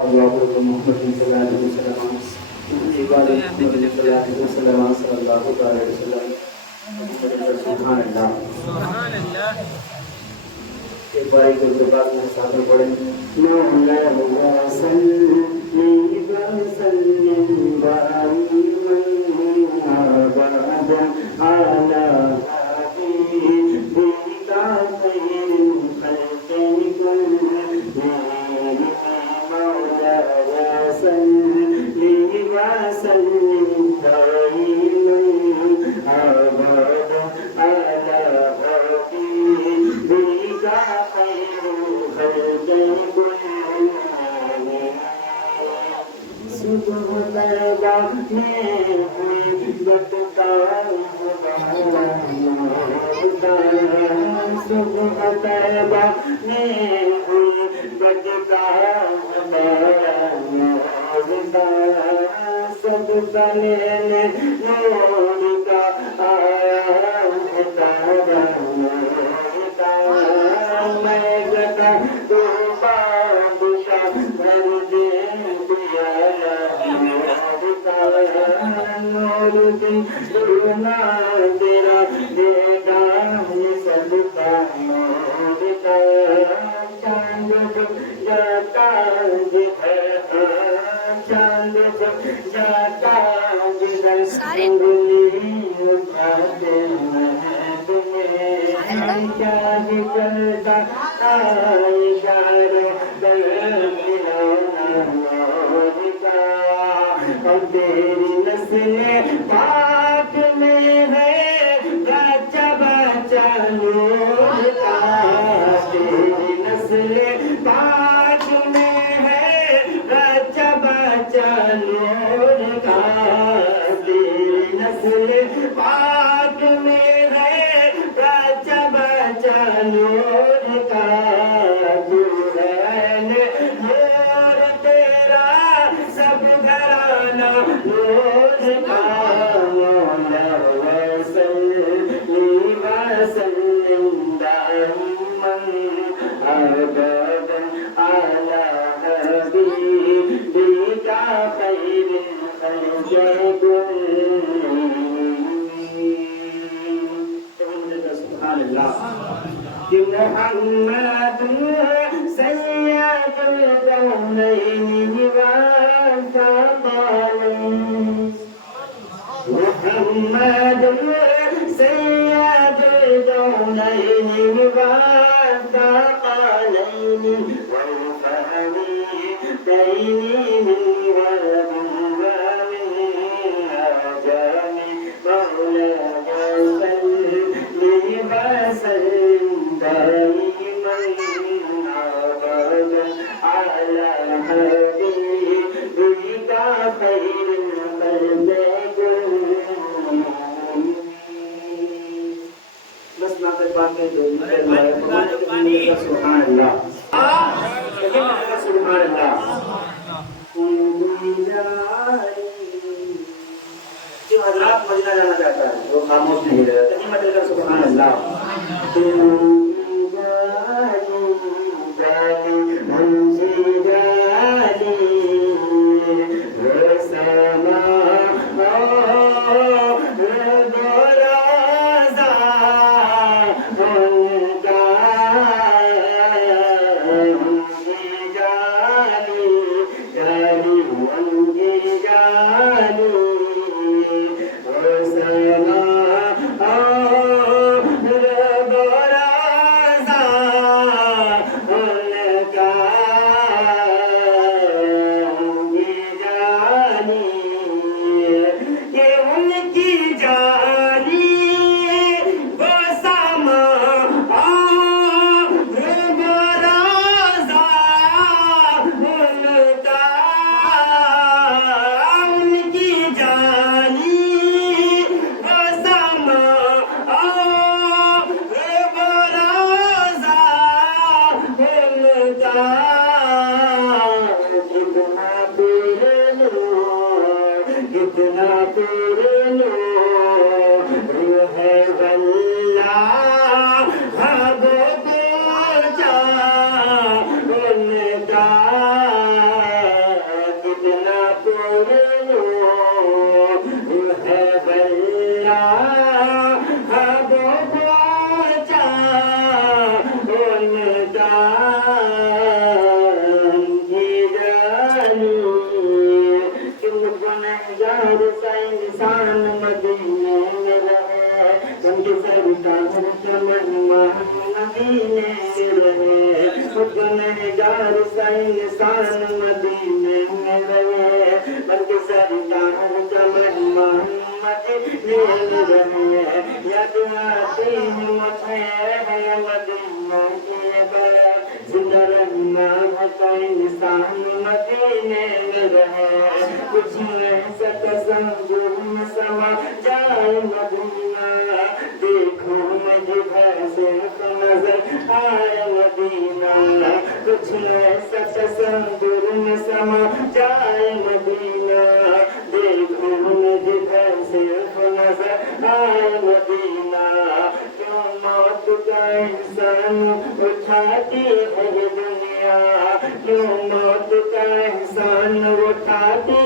Allahumma Muhammadin sallallahu alaihi wasallam ibadu Muhammadin sallallahu alaihi wasallam subhanallah सुबहानल्लाह एक बार एक दो बार में साथ में पढ़ें नूर हुआ सल्ली वसल्लिम दाइमन अबदा अला हबीबिका खैरिल खल्qi कुल्लिहिम मौलाया सल्ली वसल्लिम दाइमन अबदा अला हबीबिका खैरिल खल्qi कुल्लिहिम सुबह तैबा में हुई बतता सुबह तैबा में हुई बतता सब तले नूर का आया होता मैं जगा तो बादशाह भर दे नूरुद्दीन दुना तेरा बेटा है सबका नूर का चांद जाता है चांद जाता जिधर अंगुली उठाते हैं तुम्हें क्या ही चलता इशारे और तेरी नस्ल पाक में है बच्चा बच्चा नूर का तेरी नस्ल पाक में है बच्चा बच्चा नूर का तेरी नस्ल पाक में है बच्चा बच्चा नूर का नूर तेरा सब घराना नूर का मौला वसल्ली वसल्लिम दाइमन अबदन अला हबीबिका खैरिल खल्qi कुल्लिहिम सुब्हानल्लाह कि मोहम्मद सय्यदुल कौनैनि محمد سيد الكونين والثقلين والفريقين والأمم الأجام مولاي صل وسلم دائما أبدا على حبيبك خير बस नाते बात में दो सुभान अल्लाह सुभान अल्लाह जो हजरात मदीना जाना चाहता है वो खामोश नहीं रहे कहीं मत लेकर सुभान अल्लाह सीने में रहे, कुछ ऐसा तसव्वुर में समा जाए मदीना, देखूं मैं जिधर सिर्फ नजर आए मदीना, कुछ ऐसा तसव्वुर में समा जाए मदीना, देखूं मैं जिधर सिर्फ नजर आए मदीना। क्यों मौत का इंसान उठाती है ये दुनिया, क्यों मौत का इंसान उठाती